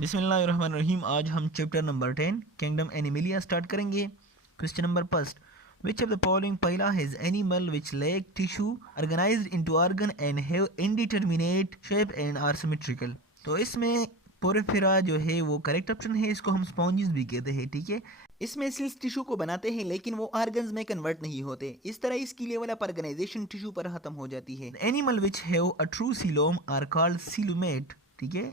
बिस्मिल्लाहिर्रहमानिर्रहीम। आज हम chapter number 10 kingdom Animalia start करेंगे। Question number first, which of the following पहला has animal which lack tissue organised into organ and have indeterminate shape and are symmetrical. तो इसमें Porifera जो है वो करेक्ट ऑप्शन है। इसको हम स्पॉन्जेस भी कहते हैं, ठीक है। इसमें सेल्स टिश्यू को बनाते हैं लेकिन वो ऑर्गन्स में कन्वर्ट नहीं होते। इस तरह इसकी लेवल ऑफ ऑर्गेनाइजेशन टिश्यू पर खत्म हो जाती है। Animal which have a true coelom are called coelomate, ठीक है।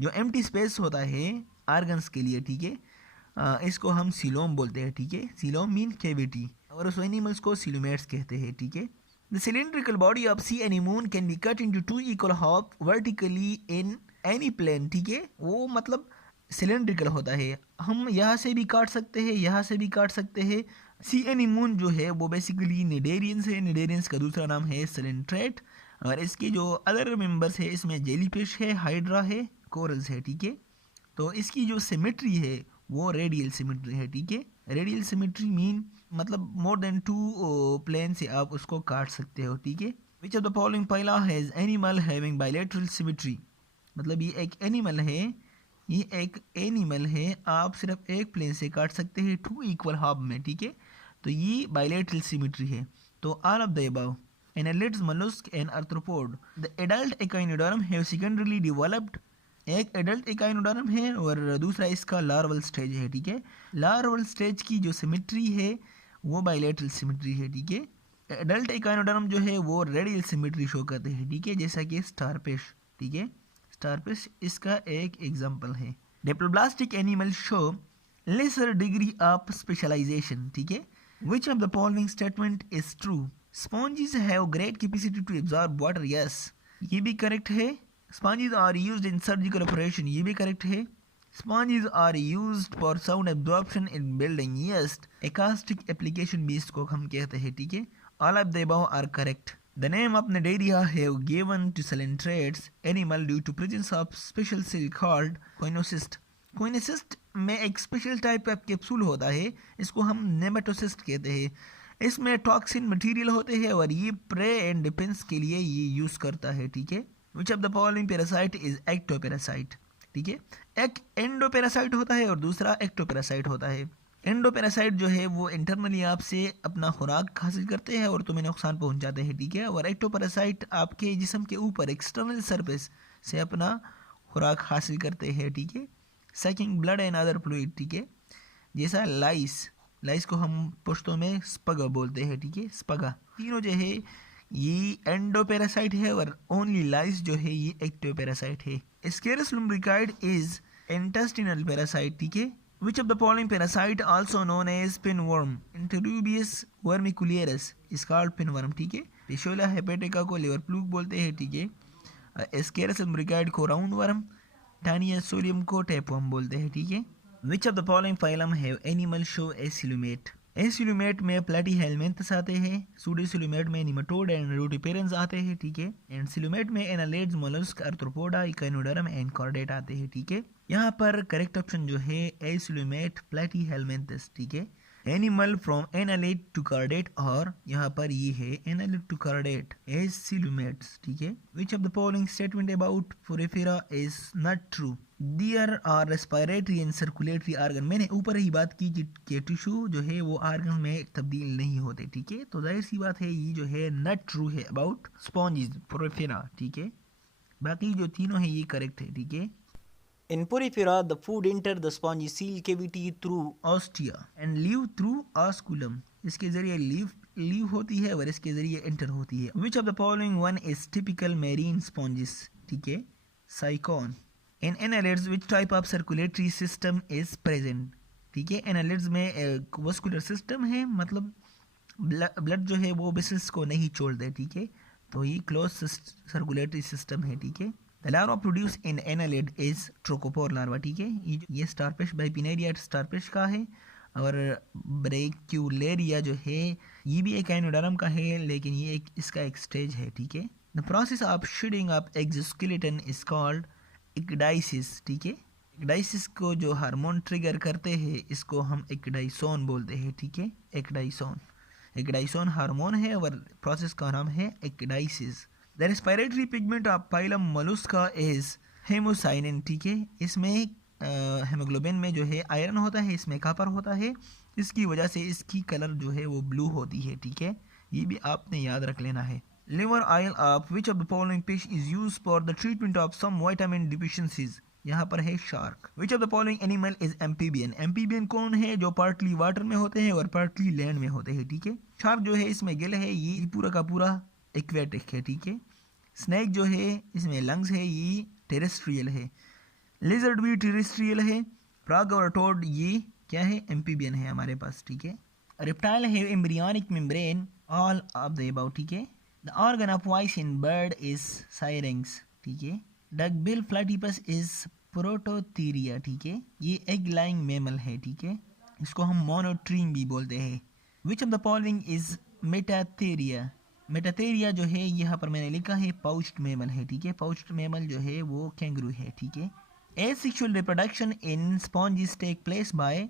जो एम्प्टी स्पेस होता है आर्गन्स के लिए, ठीक है, इसको हम सीलोम बोलते हैं, ठीक है। सीलोम मीन कैविटी और उस एनिमल्स को सीलोमेट्स कहते हैं, ठीक है। The cylindrical body of sea anemone can be cut into two equal half vertically in any plane, ठीक है। वो मतलब सिलेंड्रिकल होता है, हम यहाँ से भी काट सकते हैं, यहाँ से भी काट सकते हैं। सी एनीमून जो है वो बेसिकली निडेरियंस है। निडेरियंस का दूसरा नाम है सिलेंट्रेट। और इसके जो अदर मेंबर्स है इसमें जेलीफिश है, हाइड्रा है, कोरल्स है, ठीक है। तो इसकी जो सिमेट्री है वो रेडियल सिमेट्री है, ठीक है। रेडियल सिमेट्री मीन मतलब मोर देन 2 प्लेन से आप उसको काट सकते हो, ठीक है। विच ऑफ द फॉलोइंग पहला has animal having bilateral symmetry, मतलब ये एक एनिमल है, ये एक एनिमल है, आप सिर्फ एक प्लेन से काट सकते हैं 2 इक्वल हाफ में, ठीक है। तो ये बायलैटरल सिमेट्री है। तो all of the above annelids, mollusk and arthropod. The adult echinoderm have secondarily developed। एक एडल्ट इकाइनोडर्म है और दूसरा इसका लार्वल स्टेज है, ठीक है। लार्वल स्टेज की जो सिमेट्री है वो बायलैटरल सिमेट्री है, ठीक है। एडल्ट इकाइनोडर्म जो है वो रेडियल सिमेट्री शो करते हैं, ठीक है, जैसा कि स्टारफिश, ठीक है। स्टारफिश इसका एक एग्जांपल है। Diploblastic animal show lesser degree of specialisation, ठीक है। Which of the following statement is true? Sponges have great capacity to absorb water, yes, ये भी करेक्ट है। Sponges are used in surgical operation, ये भी करेक्ट है। Sponges are used for sound absorption in building, yes. Acoustic application भी इसको हम कहते हैं, ठीक है। All of the above are correct. The name of Naderia have given to Salentrates animal due to presence of special cell called कोइनोसिस्ट। कोइनोसिस्ट में एक special type का कैप्सूल होता है, इसको हम नेमेटोसिस्ट कहते हैं। इसमें टॉक्सिन मटेरियल होते हैं और ये प्रे एंड डिफेंस के लिए ये यूज़ करता है, ठीक है। Which of the following parasite is ectoparasite, ठीक है। एक एंडोपैरासाइट होता है और दूसरा एक्टोपैरासाइट होता है। एंडोपैरासाइट जो है वो इंटरनली आपसे अपना खुराक हासिल करते हैं और तुम्हें नुकसान पहुंचाते हैं, ठीक है। और एक्टोपैरासाइट आपके जिस्म के ऊपर एक्सटर्नल सरफेस से अपना खुराक हासिल करते हैं, ठीक है। Sucking blood and other fluid, ठीक है, जैसा लाइस। लाइस को हम पुश्तों में स्पगा बोलते हैं, ठीक है, स्पगा। तीनों जो है ये एंडोपैरासाइट है और ओनली लाइस जो है ये एक्टोपैरासाइट है। स्केरस लुम्ब्रिकाइड इज इंटेस्टिनल पैरासाइट, ठीक है। Which of the following parasite also known as pinworm? Interubius vermicularius is called pinworm, ठीक है। Pichola hepatica को liver fluke बोलते हैं, ठीक है। Scarus lumbricide को round worm, Tania solium को tapeworm बोलते हैं, ठीक है। Which of the following phylum have animal show asilumate? एसिलुमेट में प्लेटीहेलमिन्थस आते हैं, सूडोसिलुमेट में निमेटोड एंड रोटिपेरेंस आते हैं, ठीक है। एंड सिलुमेट में annelids, mollusc, arthropoda, echinoderm and chordate आते हैं, ठीक है। यहाँ पर करेक्ट ऑप्शन जो है एसिलुमेट प्लेटीहेलमिन्थस, ठीक है। Animal from annelid to chordate, और यहाँ पर ये है एनालिड टू कॉर्डेट एसिलुमेट्स, ठीक है। Which of the following statement about Porifera is not true? There are respiratory and circulatory organ। मैंने ऊपर ही बात की कि टिश्यू जो है वो ऑर्गन में तब्दील नहीं होते, ठीक है। तो जाहिर सी बात है ये जो है नॉट ट्रू है अबाउट स्पॉन्जेस पोरिफेरा, ठीक है। बाकी जो तीनों है ये करेक्ट है, ठीक है। In porifera, the food enter the spongy seal cavity through ostia and leave through osculum। इसके जरिए लीव होती है और इसके जरिए एंटर होती है। Which of the following one is typical marine sponges, ठीक है। साइकॉन। In annelids, which type of circulatory system is present, ठीक है। एनालिड्स में वस्कुलर सिस्टम है, मतलब ब्लड जो है वो वेसल्स को नहीं छोड़ते, ठीक है। तो ये क्लोज सर्कुलेटरी सिस्टम है, ठीक है। The larva produce in annelid is trochophore larva, ठीक है। ये स्टारफिश बाइपिनेरिया स्टारफिश का है। और ब्रेक्यूलेरिया जो है ये भी एक एनोडर्म का है, लेकिन ये इसका एक स्टेज है, ठीक है। The process of shedding of exoskeleton is called ecdysis, ठीक है। इक्डाइसिस को जो हार्मोन ट्रिगर करते हैं इसको हम इक्डाइसोन बोलते हैं, ठीक है। इक्डाइसोन हार्मोन है और प्रोसेस का नाम है ecdysis. The respiratory pigment of phylum Mollusca is haemocyanin, ठीक है। इसमें हेमोग्लोबिन में जो है आयरन होता है, इसमें कॉपर होता है, इसकी वजह से इसकी कलर जो है वो ब्लू होती है, ठीक है, ये भी आपने याद रख लेना है। Liver oil of which of the following fish is use for the treatment of some vitamin deficiencies, यहाँ पर है shark. Which of the following animal is amphibian, amphibian कौन है, जो पार्टली वाटर में होते हैं और पार्टली लैंड में होते हैं, ठीक है। शार्क जो है इसमें गिल है, ये पूरा का पूरा एक्वेटिक है, ठीक है। स्नेक जो है इसमें लंग्स है, ये टेरेस्ट्रियल है। लिजर्ड भी टेरेस्ट्रियल है। फ्रॉग और टोड ये क्या है, एम्फीबियन है हमारे पास, ठीक है। रेप्टाइल है embryonic membrane, all of the about, ठीक है। The organ of voice in bird is syrinx, ठीक है। डकबिल प्लेटिपस इज प्रोटोथीरिया, ठीक है, ये एग लाइंग मैमल है, ठीक है, इसको हम मोनोट्रीम भी बोलते हैं। विच of the following is Metatheria, Metatheria जो है यहाँ पर मैंने लिखा है पाउच्ड मैमल है, ठीक है, पाउच्ड मैमल जो है वो कैंगरू है, ठीक है। Asexual reproduction in sponges take place by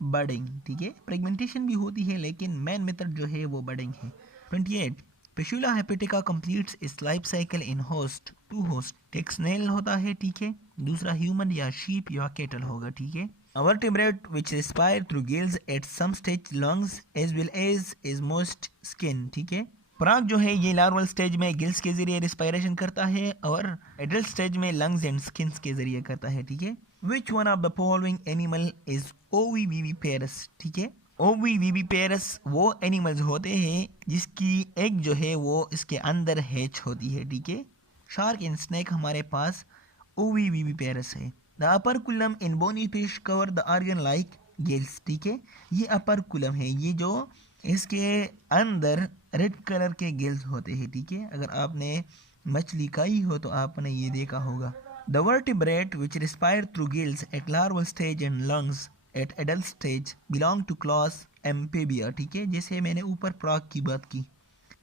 budding, ठीक है, प्रेगमेंटेशन भी होती है लेकिन मेन मेथड जो है वो बर्डिंग है। 28 Fasciola hepatica completes its life cycle in host two host, एक स्नेल होता है, ठीक है, दूसरा ह्यूमन या शीप या केटल होगा, ठीक है। A vertebrate which respire through gills at some stage lungs as well as is most skin, ठीक है। पराग जो है ये लार्वल स्टेज में गिल्स के जरिए रिस्पायरेशन करता है और एडल्ट स्टेज में लंग्स एंड स्किन्स के जरिए करता है, ठीक है। Which one of the following animal is ovoviviparous, ठीक है। ओविविविपेरस वो एनिमल्स होते हैं जिसकी एग जो है वो इसके अंदर हैच होती है, ठीक है। शार्क एंड स्नेक हमारे पास ओविविविपेरस है। The operculum in bony fish cover the organ like gills, ठीक है, ये अपर कुलम है, ये जो इसके अंदर रेड कलर के गिल्स होते हैं, ठीक है। अगर आपने मछली खाई हो तो आपने ये देखा होगा। The vertebrate which respire through gills at larval stage and lungs at adult stage belong to class amphibia, ठीक है, जैसे मैंने ऊपर फ्रॉग की बात की।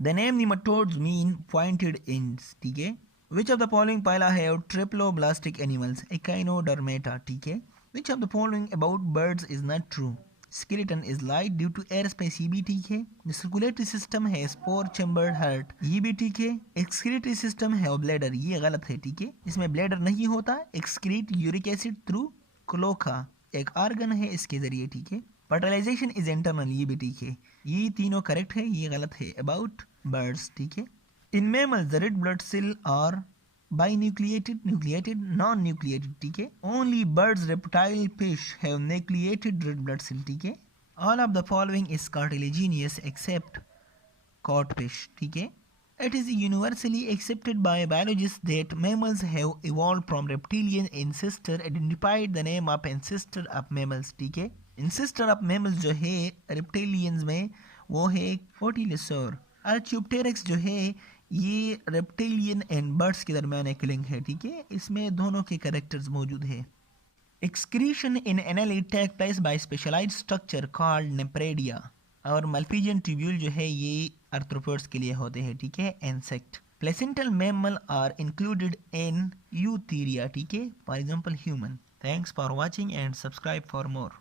The name nematodes mean pointed ends, ठीक है। Which of the following phyla have triploblastic animals, echinodermata, ठीक है। Which of the following about birds is not true, skeleton is light due to air space, ये भी ठीक है। The circulatory system है spore chambered heart, ये भी ठीक है। एक्सक्रीटरी सिस्टम है ब्लैडर, ये गलत है, ठीक है, इसमें ब्लैडर नहीं होता। एक्सक्रीट यूरिक एसिड थ्रू क्लोखा, एक ऑर्गन है इसके जरिए, ठीक है। फर्टिलाइजेशन इज इंटरनल, ये भी ठीक है। ये तीनों करेक्ट है, ये गलत है अबाउट बर्ड्स, ठीक है। In mammals the red blood cell are binucleated, nucleated, non-nucleated, ठीक है। Only birds, reptile, fish have nucleated red blood cell, ठीक है। All of the following is cartilaginous except codfish, ठीक है। It is universally accepted by biologists that mammals have evolved from reptilian ancestor. Identified the name of ancestor of mammals, ठीक है। Ancestor of mammals जो है reptilians में वो है Cotylosaur। Archaeopteryx जो है ये रेप्टिलियन एंड बर्ड्स के दरमियान एक लिंक है, ठीक है, इसमें दोनों के कैरेक्टर्स मौजूद है। Excretion in annelida take place by specialised structure called nephridia, और मल्फिजियन ट्यूब्यूल जो है ये आर्थ्रोपोड्स के लिए होते हैं, ठीक है, insect. Placental mammal are included in eutheria, ठीक है, for example human. Thanks for watching and subscribe for more.